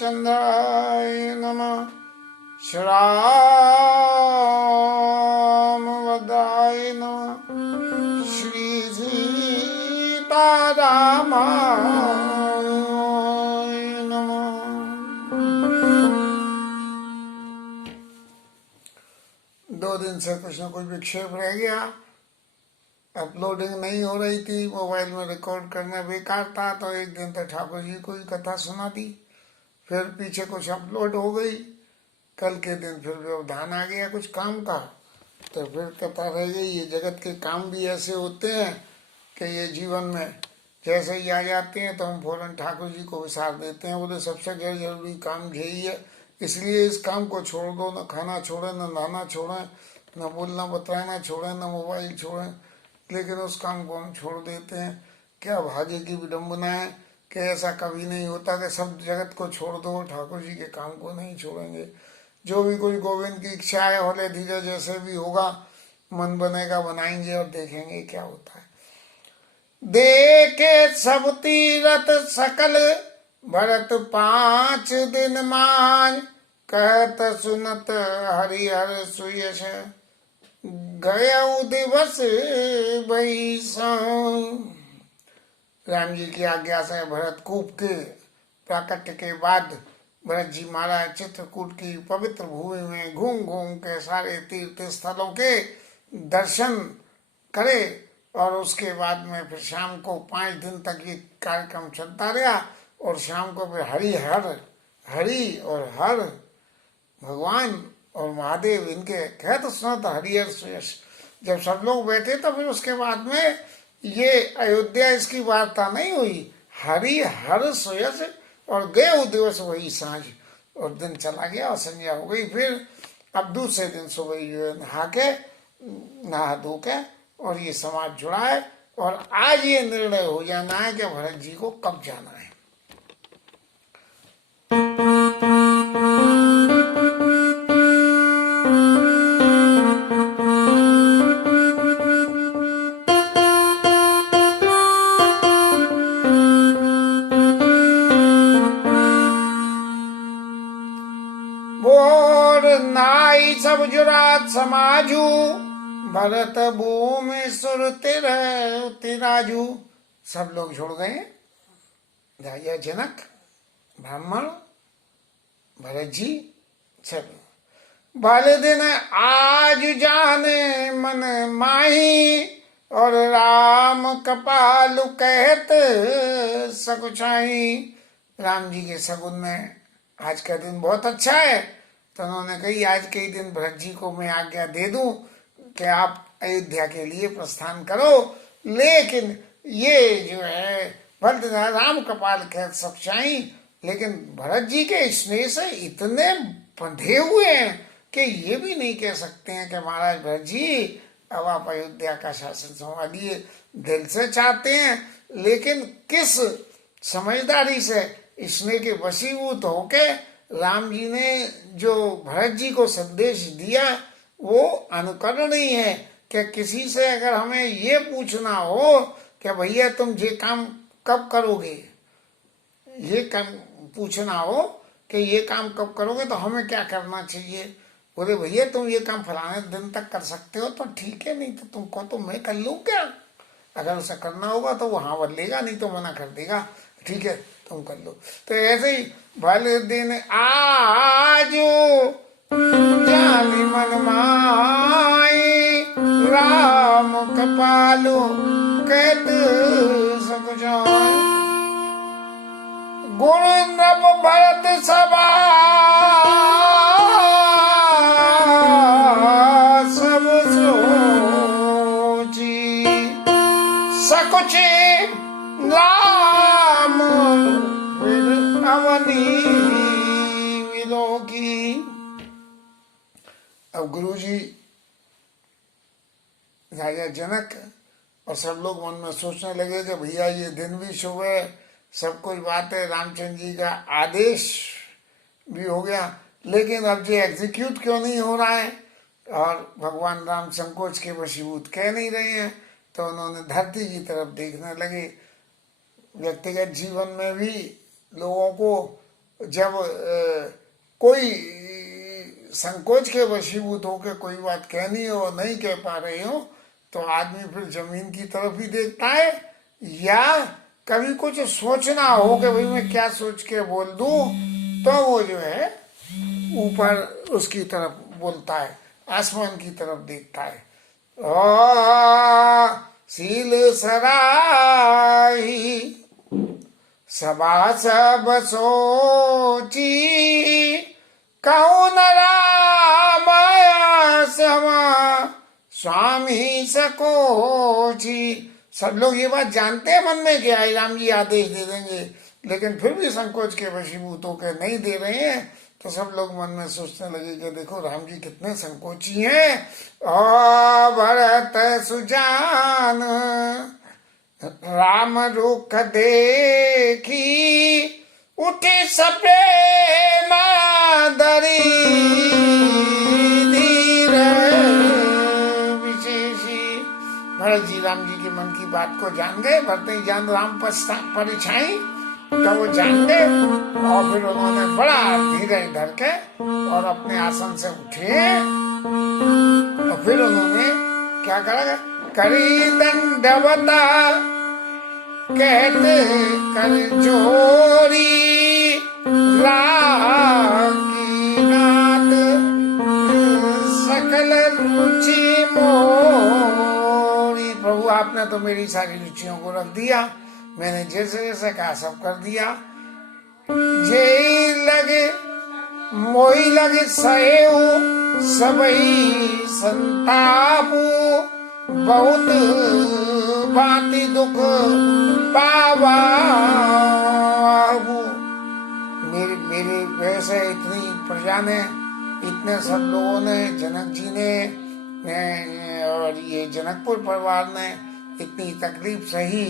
रामचंद्राय नमः। श्रीरामवदाय नमः। श्री सीतारामाय नमः। दो दिन से कुछ न कुछ विक्षेप रह गया, अपलोडिंग नहीं हो रही थी, मोबाइल में रिकॉर्ड करना बेकार था। तो एक दिन तो ठाकुर जी को ही कथा सुना दी, फिर पीछे कुछ अपलोड हो गई। कल के दिन फिर व्यवधान आ गया कुछ काम का, तो फिर कथा रह गई। ये जगत के काम भी ऐसे होते हैं कि ये जीवन में जैसे ही आ जाते हैं तो हम फौरन ठाकुर जी को विसार देते हैं। बोले सबसे जरूरी काम यही है, इसलिए इस काम को छोड़ दो। न खाना छोड़े, न नहाना छोड़े, न बोलना बतलाना छोड़े, न मोबाइल छोड़े, लेकिन उस काम को हम छोड़ देते हैं। क्या भाग्य की विडम्बना है कि ऐसा कभी नहीं होता कि सब जगत को छोड़ दो, ठाकुर जी के काम को नहीं छोड़ेंगे। जो भी कुछ गोविंद की इच्छा है, होले धीरे जैसे भी होगा, मन बनेगा बनाएंगे और देखेंगे क्या होता है। देखे सब तीरथ सकल भरत 5 दिन मान, कहत सुनत हरिहर सुयश गया दिवस भई सांग। राम जी की आज्ञा से भरतकूप के प्राकट्य के बाद भरत जी महाराज चित्रकूट की पवित्र भूमि में घूम घूम के सारे तीर्थ स्थलों के दर्शन करे। और उसके बाद में फिर शाम को 5 दिन तक ये कार्यक्रम चलता रहा। और शाम को फिर हरि और हर भगवान और महादेव इनके कहत सुनत हरिहर सुयश, जब सब लोग बैठे तो फिर उसके बाद में ये अयोध्या इसकी वार्ता नहीं हुई। हरि हर सुयश और गए दिवस वही सांझ, और दिन चला गया और संध्या हो गई। फिर अब दूसरे दिन सुबह जो नहा धो के और ये समाज जुड़ा है। और आज ये निर्णय हो जाना है कि भरत जी को कब जाना है। बोर नाई सब जुरात समाजू, भरत भूमि सुर तिराजू। सब लोग छोड़ गए, राजा जनक, ब्राह्मण, भरत जी सब। भले दिन आज जाने मन माही, और राम कपालु कहत सकुचाई। राम जी के सगुन में आज का दिन बहुत अच्छा है, तो उन्होंने कही आज के ही दिन भरत जी को मैं आज्ञा दे दूं कि आप अयोध्या के लिए प्रस्थान करो। लेकिन ये जो है भले राम कपाल कहत सकुचाई, लेकिन भरत जी के स्नेह से इतने बंधे हुए हैं कि ये भी नहीं कह सकते हैं कि महाराज भरत जी अब आप अयोध्या का शासन संभालिए। दिल से चाहते हैं, लेकिन किस समझदारी से स्नेह के वशीभूत होके राम जी ने जो भरत जी को संदेश दिया वो अनुकरणीय है। कि किसी से अगर हमें ये पूछना हो कि भैया तुम ये काम कब करोगे, ये काम पूछना हो कि ये काम कब करोगे तो हमें क्या करना चाहिए। बोले भैया तुम ये काम फलाने दिन तक कर सकते हो तो ठीक है, नहीं तो तुमको तो मैं कर लूँ क्या। अगर उसे करना होगा तो वो हाँ बोलेगा, नहीं तो मना कर देगा, ठीक है तुम कर लो। तो ऐसे ही भले दिन आज जानी मन माई, राम कपालु कहत सकुचाई। गुण नभ भरत सभा सब सोची, सकुचे राम फिर अवनी विलोकी। अब गुरुजी, राजा जनक और सब लोग मन में सोचने लगे कि भैया ये दिन भी शुभ है, सब कुछ बात है, रामचंद्र जी का आदेश भी हो गया, लेकिन अब ये एग्जीक्यूट क्यों नहीं हो रहा है। और भगवान राम संकोच के वशीभूत कह नहीं रहे हैं, तो उन्होंने धरती की तरफ देखने लगे। व्यक्तिगत जीवन में भी लोगों को जब कोई संकोच के वशीभूत होकर कोई बात कहनी हो नहीं कह पा रहे हो तो आदमी फिर जमीन की तरफ ही देखता है, या कभी कुछ सोचना हो कि भाई मैं क्या सोच के बोल दूं, तो वो जो है ऊपर उसकी तरफ बोलता है, आसमान की तरफ देखता है। ओ सील सराही सबा सब सोची, कौन राम समा स्वामी सकोची। सब लोग ये बात जानते हैं मन में कि आई राम जी आदेश दे देंगे, लेकिन फिर भी संकोच के वशीभूत होकर नहीं दे रहे हैं, तो सब लोग मन में सोचने लगे कि देखो राम जी कितने संकोची हैं। ओ भरत सुजान राम रुख देखी, उठी सपे मादरी धीर विशेषी। भरत जी राम जी के मन की बात को जान गए, भरत ही जान राम परिछाई का वो जान गए, और फिर उन्होंने बड़ा धीरे धर के और अपने आसन से उठे, और फिर उन्होंने क्या करा, करी दंडवता कहते कर जोरी, रागी नाथ सकल रुचि मोरी। प्रभु आपने तो मेरी सारी रुचियों को रख दिया, मैंने जैसे जैसे कहा सब कर दिया। जे लगे मोई लगे सएऊ सबई संतापू, बहुत भांति दुख पावा। मेरे मेरे वैसे इतनी प्रजा ने, इतने सब लोगों ने, जनक जी ने और ये जनकपुर परिवार ने इतनी तकलीफ सही,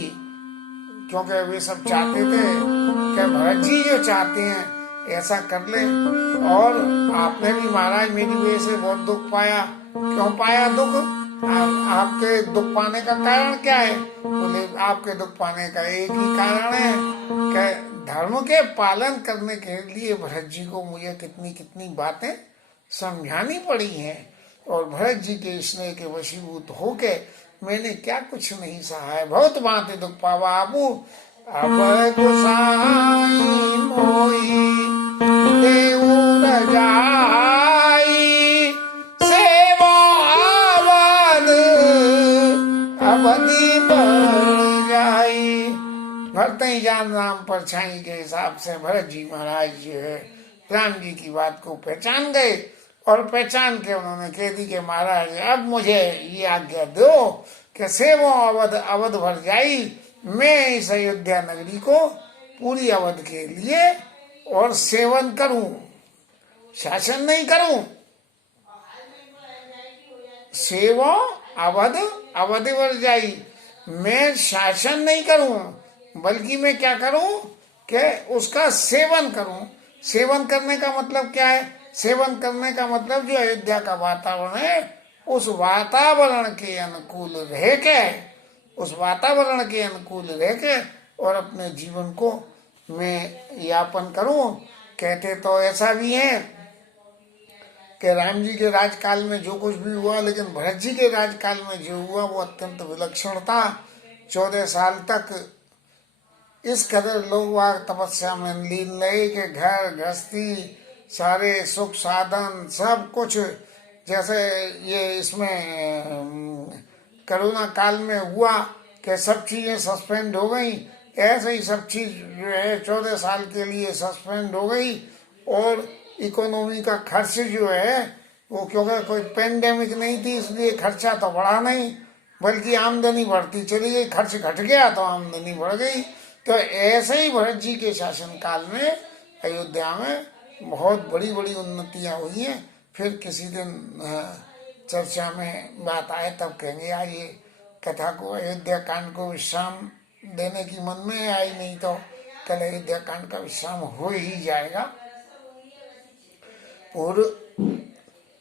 क्योंकि वे सब चाहते थे कि भरत जी जो चाहते हैं ऐसा कर ले, और आपने भी महाराज मेरी वजह से बहुत दुख पाया। क्यों पाया दुख? आपके दुख पाने का कारण क्या है? बोले आपके दुख पाने का एक ही कारण है कि धर्म के पालन करने के लिए भरत जी को मुझे कितनी कितनी बातें समझानी पड़ी हैं, और भरत जी के स्नेह के वशीभूत होके मैंने क्या कुछ नहीं सहा है। बहुत बातें दुख पावा आबू, अब गोसाई मोई देऊ रजाई, सेवो आवद अवधि बढ़ जाई। भरत ही जान राम परछाई के हिसाब से भरत जी महाराज जो है राम जी की बात को पहचान गए, और पहचान के उन्होंने कह दी कि महाराज अब मुझे ये आज्ञा दो कि सेवो अवध अवध भर जाई, मैं इस अयोध्या नगरी को पूरी अवध के लिए और सेवन करूं, शासन नहीं करूं। सेवो अवध अवध भर जाई, मैं शासन नहीं करूं, बल्कि मैं क्या करूं कि उसका सेवन करूं। सेवन करने का मतलब क्या है? सेवन करने का मतलब जो अयोध्या का वातावरण है, उस वातावरण के अनुकूल रह के, उस वातावरण के अनुकूल रह के और अपने जीवन को मैं यापन करूं। कहते तो ऐसा भी है कि राम जी के राजकाल में जो कुछ भी हुआ, लेकिन भरत जी के राजकाल में जो हुआ वो अत्यंत विलक्षण था। 14 साल तक इस कदर लोग वहाँ तपस्या में लीन रहे कि घर गृहस्थी सारे सुख साधन सब कुछ, जैसे ये इसमें कोरोना काल में हुआ कि सब चीजें सस्पेंड हो गई, ऐसे ही सब चीज जो है 14 साल के लिए सस्पेंड हो गई। और इकोनॉमी का खर्च जो है वो, क्योंकि कोई पेंडेमिक नहीं थी इसलिए खर्चा तो बढ़ा नहीं, बल्कि आमदनी बढ़ती चली गई, खर्च घट गया तो आमदनी बढ़ गई। तो ऐसे ही भरत जी के शासन काल में अयोध्या में बहुत बड़ी बड़ी उन्नतियां हुई हैं। फिर किसी दिन चर्चा में बात आए तब कहेंगे। आज ये कथा को, अयोध्या कांड को विश्राम देने की मन में आई, नहीं तो कल अयोध्या कांड का विश्राम हो ही जाएगा। पूर्व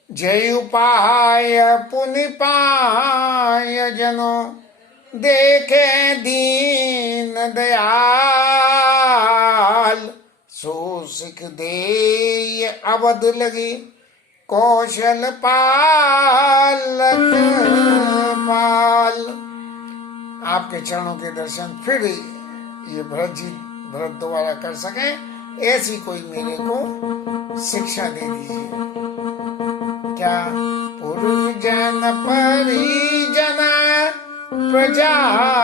जय उपाय पुनि पाय जनो, देखे दीन दयाल सो सिख दे ये अवध लगे कौशल पालक पाल। आपके चरणों के दर्शन फिर ये भरत दोबारा कर सके, ऐसी कोई मेरे को शिक्षा दे दीजिए। क्या पुरजन परिजन प्रजा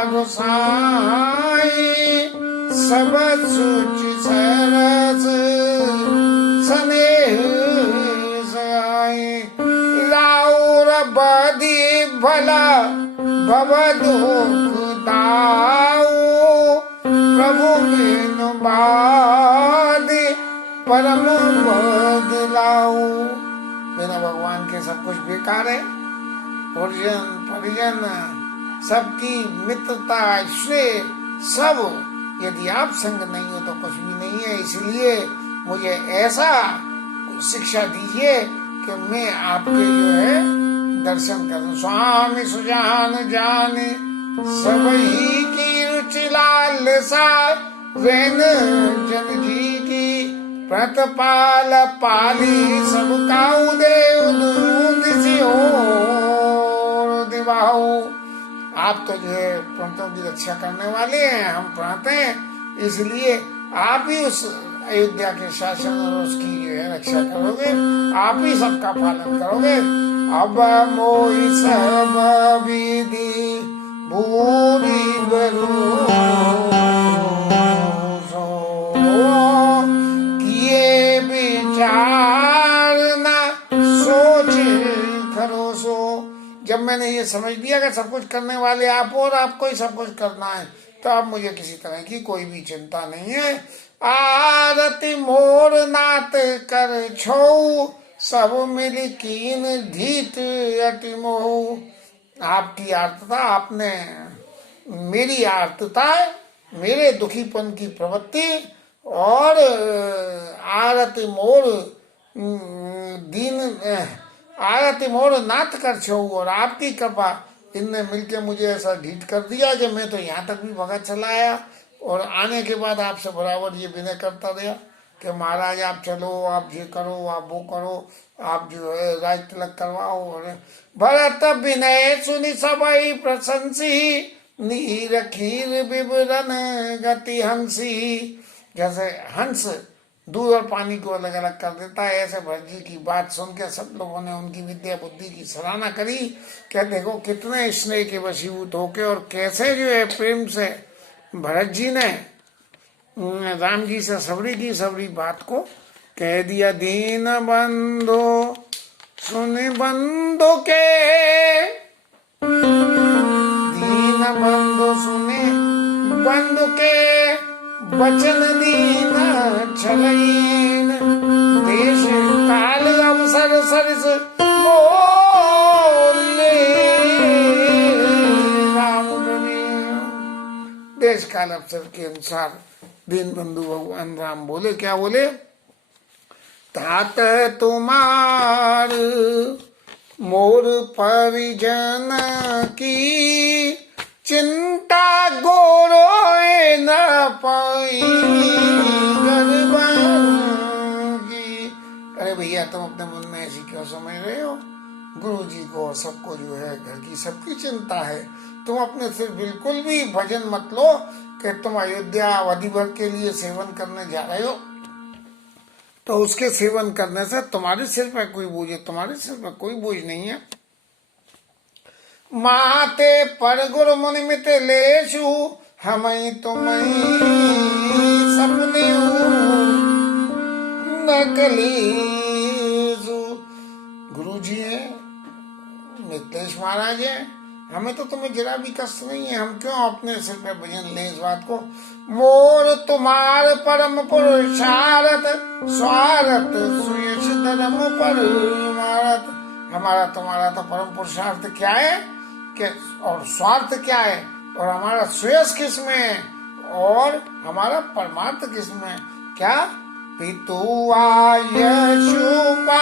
गोसाई सब सुचि सरस स्नेह सहाय। लाउर बदी भला भव दुख दाऊ प्रभु बिनु बादि परम बदलाऊ। बिना भगवान के सब कुछ बेकार है। परिजन सबकी मित्रता स्नेह सब, यदि आप संग नहीं हो तो कुछ भी नहीं है। इसलिए मुझे ऐसा शिक्षा दीजिए कि मैं आपके जो है दर्शन करूं। स्वामी सुजान जाने सबही की रुचि लालसा वैन जन जी की प्रतपाल पाली सब काऊ देव दूध सी हो दिवाऊ। आप तो जो है प्रांतों की रक्षा करने वाले हैं, हम प्रांत हैं, इसलिए आप ही उस अयोध्या के शासन और उसकी जो है रक्षा करोगे, आप ही सबका पालन करोगे। अब मोहि सब विधि भूरि भरोसो किए विचार न सोच खरोसो। जब मैंने ये समझ लिया कि सब कुछ करने वाले आप हो और आपको ही सब कुछ करना है, तो अब मुझे किसी तरह की कोई भी चिंता नहीं है। आरती मोर नात कर छो सब मिल कीन धीत अति मोह। आपकी आर्तता, आपने मेरी आर्तता, मेरे दुखीपन की प्रवृत्ति और आरती मोर आरती मोर नाथ कर छो और आपकी कृपा, इनने मिलके मुझे ऐसा ढीठ कर दिया कि मैं तो यहाँ तक भी भगा चला आया। और आने के बाद आपसे बराबर ये विनय करता रहा कि महाराज आप चलो, आप ये करो, आप वो करो, आप जो है राज तिलक करवाओ। और भरत विनय सुनि सबई प्रशंसी नीर खीर विवरण गति हंसी। जैसे हंस दूध और पानी को अलग अलग कर देता है, ऐसे भरत जी की बात सुन के सब लोगों ने उनकी विद्या बुद्धि की सराहना करी। क्या देखो कितने स्नेह के वशीभूत होके और कैसे जो है प्रेम से भरत जी ने राम जी से सबरी की सबरी बात को कह दिया। दीन बंधु सुन बंधु के, दीन बंधु सुने बंधु के वचन दीन छलईन। देश काल अवसर सरस बोले राम प्रवीण। देश काल अवसर के अनुसार दीन बंधु भगवान राम बोले। क्या बोले? तात तुम्हार मोर परिजन की चिंता गोरो न पाई की। अरे भैया तुम अपने मन में ऐसी क्यों समझ रहे हो? गुरु जी को सबको जो है घर की सबकी चिंता है। तुम अपने सिर बिल्कुल भी भजन मत लो कि तुम अयोध्या अवधि भर के लिए सेवन करने जा रहे हो, तो उसके सेवन करने से तुम्हारे सिर पर कोई बोझ है? तुम्हारे सिर पर कोई बोझ नहीं है। माते पर गुरु मुनि मित लेशु हमई तुम्हें सपने नकलीसु। गुरु जी है, मिथिलेश महाराज है, हमें तो तुम्हें जरा भी कष्ट नहीं है, हम क्यों अपने सिर पे भजन लें इस बात को। मोर तुम्हार परम पुरुषारथ स्वार्थ सुयश धर्म परमारथ। हमारा तुम्हारा तो परम पुरुषार्थ क्या है कि और स्वार्थ क्या है, और हमारा सुयश किस में और हमारा परमार्थ किस में? क्या पितु आयशुका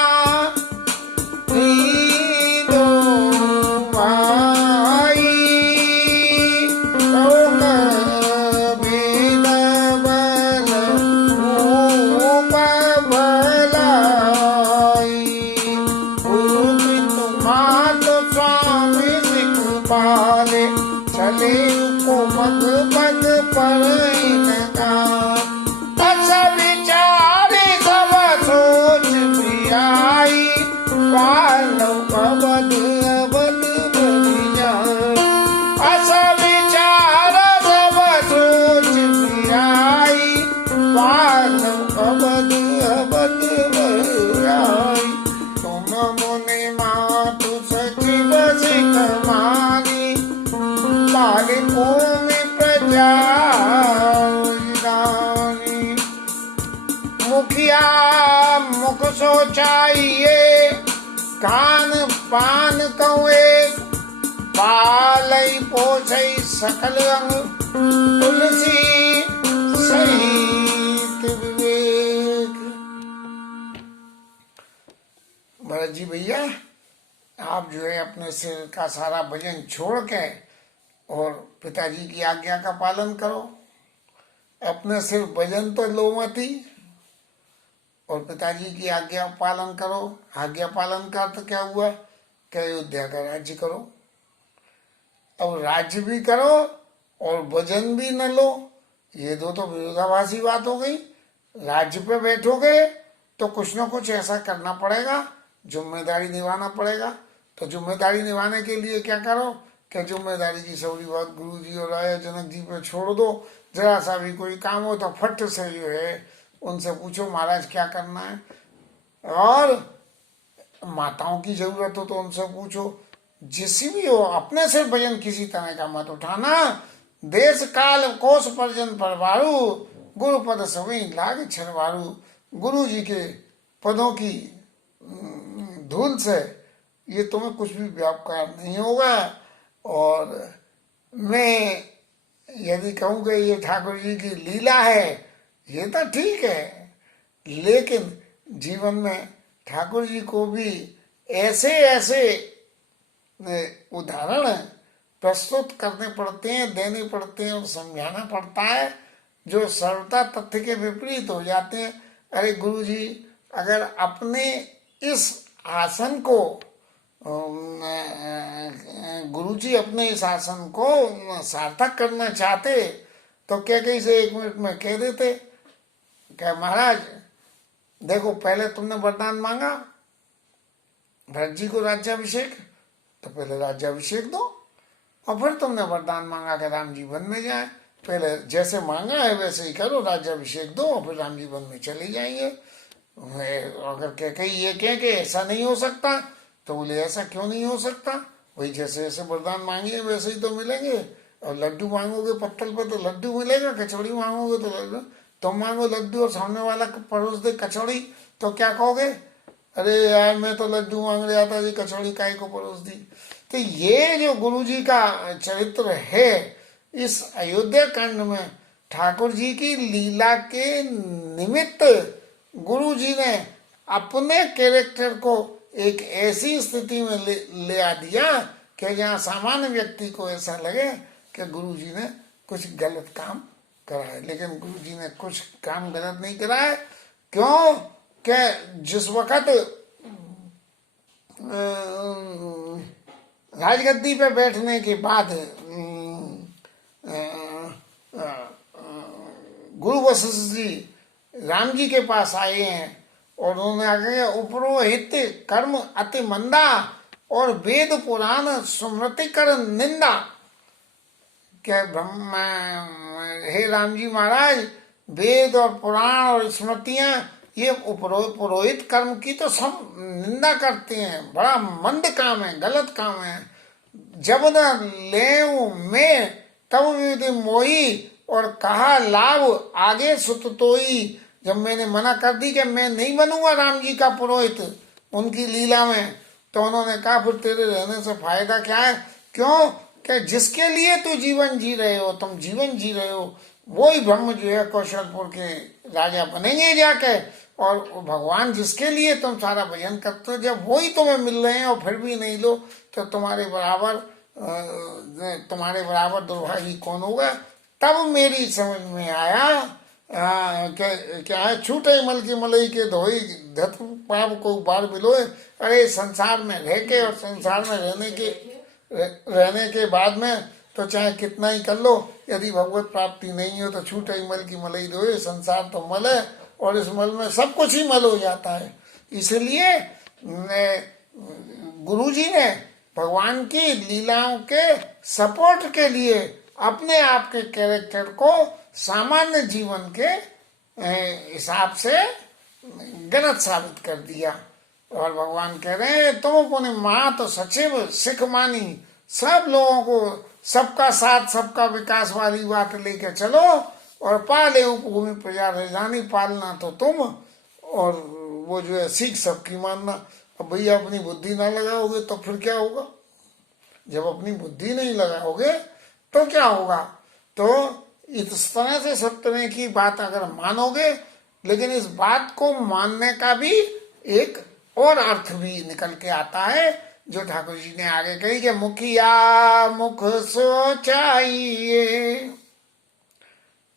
मुख सोचाइए, कान पान कौए, पालई पोछई सकल अंग, तुलसी सहित विवेक। भरत जी भैया, आप जो है अपने सिर का सारा वजन छोड़ के और पिताजी की आज्ञा का पालन करो। अपने सिर वजन तो लो मत ही, और पिताजी की आज्ञा पालन करो। आज्ञा पालन का तो क्या हुआ कि अयोध्या का राज्य करो। अब राज्य भी करो और वजन भी न लो, ये दो तो विरोधाभासी बात हो गई। राज्य पे बैठोगे तो कुछ न कुछ ऐसा करना पड़ेगा, जिम्मेदारी निभाना पड़ेगा। तो जिम्मेदारी निभाने के लिए क्या करो कि जिम्मेदारी की सौरी बात गुरु जी और राजा जनक जी पे छोड़ दो। जरा सा भी कोई काम हो तो फट से जो है उनसे पूछो महाराज क्या करना है, और माताओं की जरूरत हो तो उनसे पूछो। जिस भी हो, अपने से भजन किसी तरह का मत उठाना। देश काल कोस पर्जन परवारू, गुरु पद सभी लाग छरवारू। गुरु जी के पदों की धूल से ये तुम्हें कुछ भी व्यापकार नहीं होगा। और मैं यदि कहूँगा ये ठाकुर जी की लीला है, ये तो ठीक है, लेकिन जीवन में ठाकुर जी को भी ऐसे ऐसे उदाहरण प्रस्तुत करने पड़ते हैं, देने पड़ते हैं और समझाना पड़ता है, जो सरलता तथ्य के विपरीत हो जाते हैं। अरे गुरु जी अगर अपने इस आसन को गुरुजी अपने इस आसन को सार्थक करना चाहते तो क्या कैसे 1 मिनट में कह देते क्या महाराज देखो, पहले तुमने वरदान मांगा भरत जी को राज्याभिषेक, तो पहले राज्याभिषेक दो, और फिर तुमने वरदान मांगा कि राम जी वन में जाए, पहले जैसे मांगा है वैसे ही करो, राज्याभिषेक दो और फिर राम जी वन में चले जाएंगे। अगर कहीं ये कह के ऐसा नहीं हो सकता तो बोले ऐसा क्यों नहीं हो सकता, वही जैसे जैसे वरदान मांगे वैसे ही तो मिलेंगे। और लड्डू मांगोगे पत्तल पर तो लड्डू मिलेगा, कचौड़ी मांगोगे तो लड्डू, तुम मांगो लड्डू और सामने वाला परोस दे कचौड़ी तो क्या कहोगे, अरे यार मैं तो लड्डू मांग रहा था जी, कचौड़ी काय को परोस दी। तो ये जो गुरु जी का चरित्र है इस अयोध्या कांड में, ठाकुर जी की लीला के निमित्त गुरु जी ने अपने कैरेक्टर को एक ऐसी स्थिति में ले आ दिया कि जहाँ सामान्य व्यक्ति को ऐसा लगे कि गुरु जी ने कुछ गलत काम करा है, लेकिन गुरु जी ने कुछ काम गलत नहीं करा है। क्यों कि जिस वक्त राजगद्दी पे बैठने के बाद गुरु वशिष्ठ जी राम जी के पास आए हैं और उन्होंने आगे उपरोहित कर्म अति मंदा और वेद पुराण स्मृति कर निंदा। क्या ब्रह्मा, हे राम जी महाराज, वेद और पुराण और स्मृतियां ये पुरोहित कर्म की तो सब निंदा करते हैं, बड़ा मंद काम है, गलत काम है। जब न ले में तब विधि मोही और कहा लाभ आगे सुत तोई। जब मैंने मना कर दी कि मैं नहीं बनूंगा राम जी का पुरोहित उनकी लीला में, तो उन्होंने कहा फिर तेरे रहने से फायदा क्या है। क्यों कि जिसके लिए तू जीवन जी रहे हो, तुम जीवन जी रहे हो, वही ब्रह्म जो है कौशलपुर के राजा बनेंगे जाके, और भगवान जिसके लिए तुम सारा भजन करते हो, जब वही तुम्हें मिल रहे हैं और फिर भी नहीं लो तो तुम्हारे बराबर दुर्भागी कौन होगा। तब मेरी समझ में आया क्या है, छूटे मल की मलई के धोई धत पाप को बार बिलोए। अरे संसार में रह के और संसार में रहने के बाद में तो चाहे कितना ही कर लो, यदि भगवत प्राप्ति नहीं हो तो छूटे मल की मलई धोए। संसार तो मल है और इस मल में सब कुछ ही मल हो जाता है। इसलिए गुरुजी ने भगवान की लीलाओं के सपोर्ट के लिए अपने आप के कैरेक्टर को सामान्य जीवन के हिसाब से गलत साबित कर दिया। और भगवान कह रहे हैं तुम अपने माँ तो सचिव सिख मानी, सब लोगों को सबका साथ सबका विकास वाली बात लेकर चलो और पाले उपभूमि प्रजा राजधानी, पालना तो तुम और वो जो है सीख सबकी मानना। अब भैया अपनी बुद्धि ना लगाओगे तो फिर क्या होगा? जब अपनी बुद्धि नहीं लगाओगे तो क्या होगा? तो इस तरह से सब तरह की बात अगर मानोगे, लेकिन इस बात को मानने का भी एक और अर्थ भी निकल के आता है, जो ठाकुर जी ने आगे कही कि मुखिया मुख सोचाइए।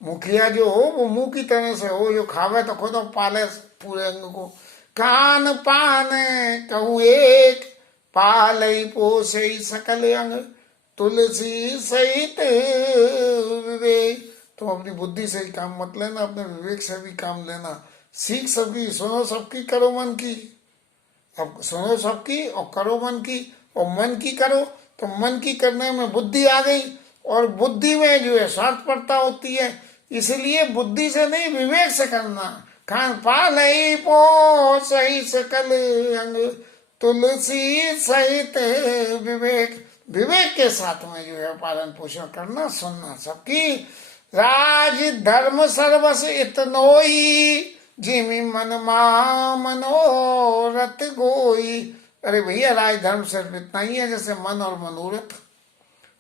मुखिया जो हो वो मुंह की तरह से हो, जो खावे तो खुद पाले पूरे अंग को। कान पान कहूँ एक, पालई पोसे सकल अंग, तुलसी सहित विवेक। तुम अपनी बुद्धि से ही काम मत लेना, अपने विवेक से भी काम लेना। सीख सबकी, सुनो सबकी, करो मन की। अब सुनो सबकी और करो मन की, और मन की करो तो मन की करने में बुद्धि आ गई, और बुद्धि में जो है स्वार्थपरता होती है, इसलिए बुद्धि से नहीं विवेक से करना। खान पाल पो सही सकल अंग, तुलसी सहित विवेक। विवेक के साथ में जो है पालन पोषण करना, सुनना सबकी। राज धर्म सर्वस इतनोई, जिमी मन मनोरथ गोई। अरे भैया राज धर्म सिर्फ इतना ही है जैसे मन और मनोरथ।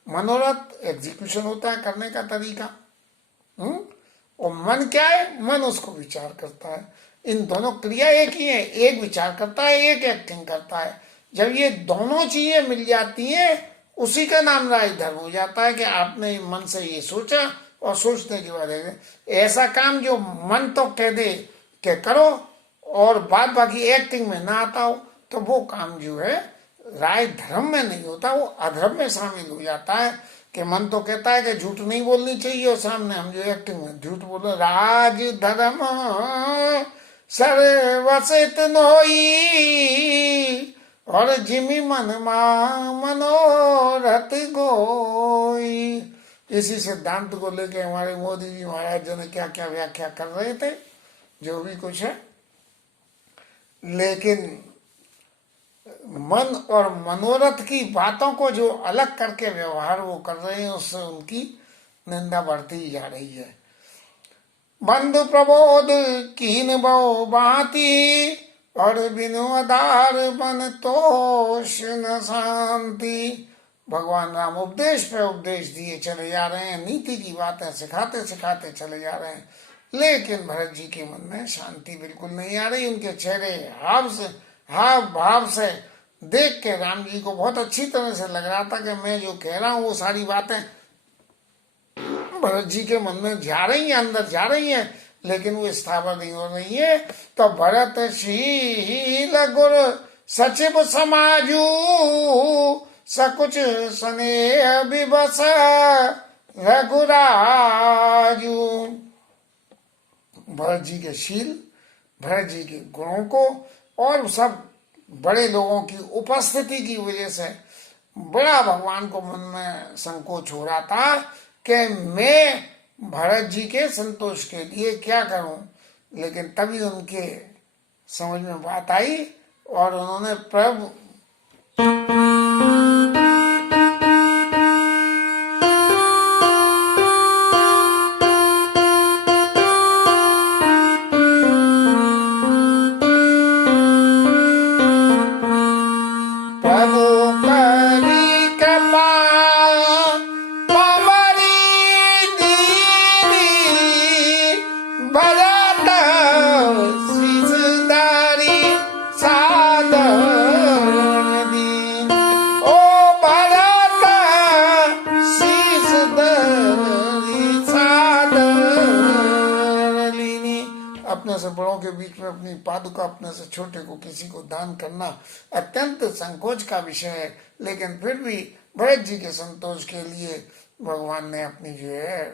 मनोरथ एग्जीक्यूशन होता है, करने का तरीका। और मन क्या है? मन उसको विचार करता है। इन दोनों क्रिया एक ही है, एक विचार करता है, एक एक्टिंग करता है। जब ये दोनों चीजें मिल जाती हैं, उसी का नाम राज धर्म हो जाता है कि आपने मन से ये सोचा, और सोचने के बाद ऐसा काम जो मन तो कह दे कि करो, और बात बाकी एक्टिंग में ना आता हो, तो वो काम जो है राज धर्म में नहीं होता, वो अधर्म में शामिल हो जाता है। कि मन तो कहता है कि झूठ नहीं बोलनी चाहिए, और सामने हम जो एक्टिंग में झूठ बोल रहे। राज धर्म सर्वसित नोई, और जिमी मन मनोरथ गोई। इसी सिद्धांत को लेके हमारे मोदी जी महाराज जी ने क्या क्या व्याख्या कर रहे थे, जो भी कुछ है। लेकिन मन और मनोरथ की बातों को जो अलग करके व्यवहार वो कर रहे हैं, उससे उनकी निंदा बढ़ती ही जा रही है। बंधु प्रबोध कीन बहु बाती, और बिनु आधार बन तोष न शांति। भगवान राम उपदेश पे उपदेश दिए चले जा रहे हैं, नीति की बातें सिखाते सिखाते चले जा रहे हैं, लेकिन भरत जी के मन में शांति बिल्कुल नहीं आ रही। उनके चेहरे हाव भाव से देख के राम जी को बहुत अच्छी तरह से लग रहा था कि मैं जो कह रहा हूँ वो सारी बातें भरत जी के मन में जा रही हैं, अंदर जा रही हैं, लेकिन वो स्थावर नहीं हो रही है। तो भरत शील गुरु सचिव समाजू, सकुच स्नेह विवश रघुराजू। भरत जी के शील, भरत जी के गुणों को, और सब बड़े लोगों की उपस्थिति की वजह से बड़ा भगवान को मन में संकोच हो रहा था कि मैं भरत जी के संतोष के लिए क्या करूं। लेकिन तभी उनके समझ में बात आई, और उन्होंने प्रभु अपने से बड़ों के बीच में अपनी पादुका अपने से छोटे को किसी को दान करना अत्यंत संकोच का विषय है। लेकिन फिर भी भरत जी के संतोष के लिए भगवान ने अपनी जो है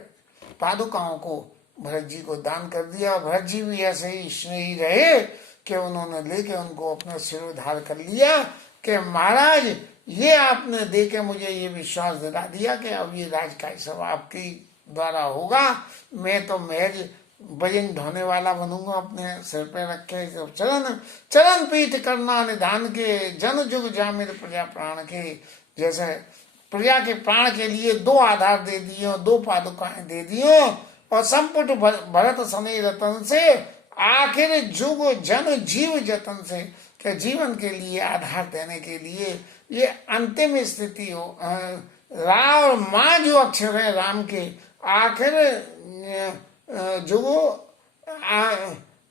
पादुकाओं को भरत जी को दान कर दिया। भरत जी भी ऐसे ही स्नेही रहे कि उन्होंने लेके उनको अपने सिरोधार कर लिया कि महाराज ये आपने दे के मुझे ये विश्वास दिला दिया कि अब ये राज का सब आपके द्वारा होगा। मैं तो महज बजन ढोने वाला बनूंगा, अपने सिर पे रखे चरण चरण पीठ करना निधान के, जन जुग जामिर प्रजा प्राण के। जैसे प्रजा के प्राण के लिए दो आधार दे दिए, दो पादुकाएं दे दिए, और संपुट भरत सने रतन से आखिर जुग जन जीव जतन से, के जीवन के लिए आधार देने के लिए ये अंतिम स्थिति हो। रा और माँ जो अक्षर है राम के, आखिर जुगो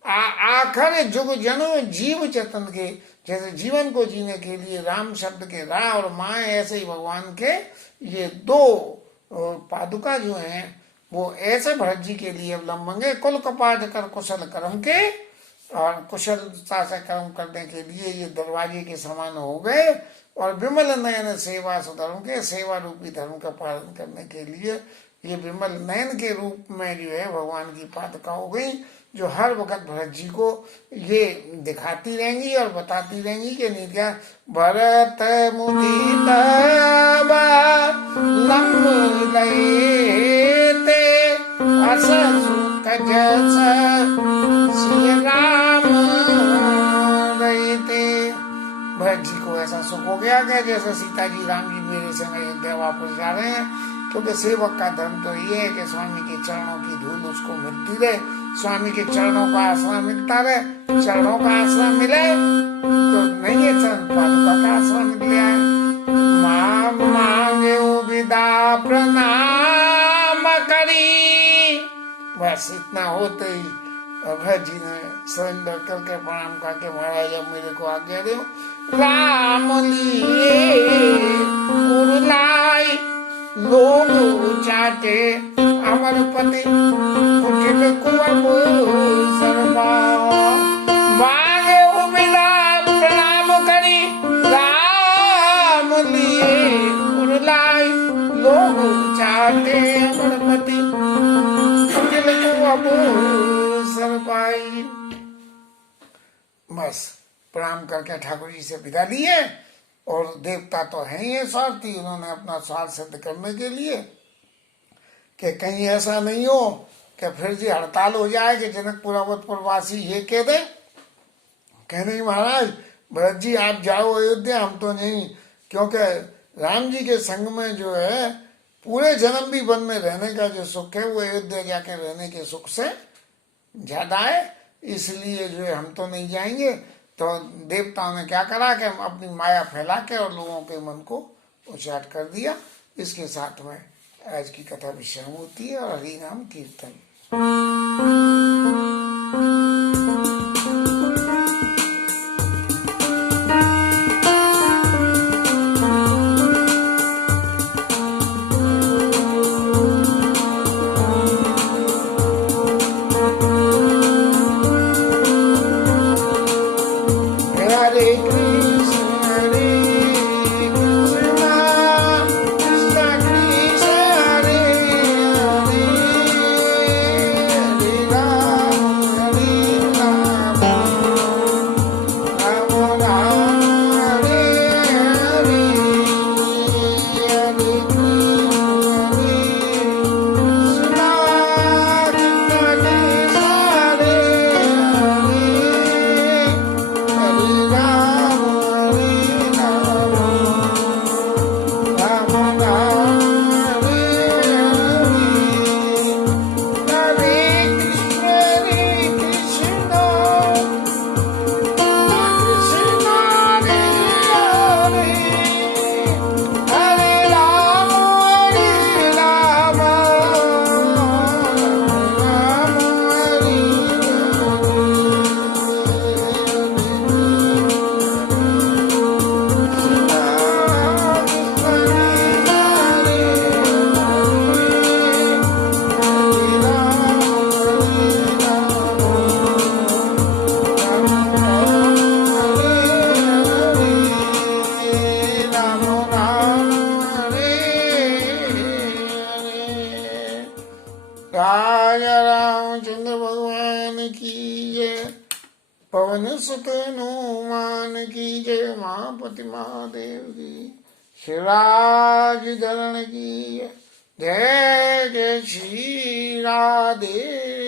आखिर जुग जन जीव चेतन के, जैसे जीवन को जीने के लिए राम शब्द के रा और माँ, ऐसे ही भगवान के ये दो पादुका जो हैं वो ऐसे भरत जी के लिए अवलंबन, कुल कपाट कर कुशल कर्म के, और कुशलता से कर्म करने के लिए ये दरवाजे के समान हो गए, और विमल नयन सेवा सुधर्म के, सेवा रूपी धर्म का पालन करने के लिए ये विमल नयन के रूप में जो है भगवान की पादुका हो गई, जो हर वक्त भरत जी को ये दिखाती रहेंगी और बताती रहेंगी कि नहीं क्या, भरत मुदित लंब लयते अस सुख जस श्री राम रहते। भरत जी को ऐसा सुख हो गया कि जैसे सीता जी राम जी मेरे संग अयोध्या वापस जा रहे हैं, क्योंकि सेवक का धर्म तो ये है कि स्वामी के चरणों की धूल उसको मिलती रहे, स्वामी के चरणों का आश्रय मिलता रहे, चरणों का आश्रय मिले तो नहीं है चरण पादुका का आश्रय मिल जाए। मां मांगे विदा प्रणाम करी, बस इतना होते ही भरत जी ने सरेंडर करके प्रणाम करके, महाराज अब मेरे को आज्ञा दो, राम लिए उड़लाई लोग चाटे अमरपति कुटिल कुंवर सर्वा, मांगे उबिदा प्रणाम करी, राम लिए उड़लाई लोग चाटे अमरपति कुटिल कुंवर सर्वाई। बस प्रणाम करके ठाकुर जी से विदा लिए, और देवता तो हैं ही स्वार्थी, उन्होंने अपना स्वार्थ सिद्ध करने के लिए कि कहीं ऐसा नहीं हो कि फिर जी हड़ताल हो जाए कि जनकपुर अवधपुर वासी ये कह दे कह नहीं महाराज भरत जी आप जाओ अयोध्या, हम तो नहीं, क्योंकि राम जी के संग में जो है पूरे जन्म भी वन में रहने का जो सुख है वो अयोध्या जाके रहने के सुख से ज्यादा है, इसलिए जो है हम तो नहीं जाएंगे। तो देवताओं ने क्या करा कि हम अपनी माया फैला के और लोगों के मन को उचाट कर दिया। इसके साथ में आज की कथा विश्राम होती है और हरि नाम कीर्तन। राजा रामचंद्र भगवान की जय, पवन सुत हनुमान की जय, महापति महादेव की, शिवराज धरण की जय, जय जय श्री राधे।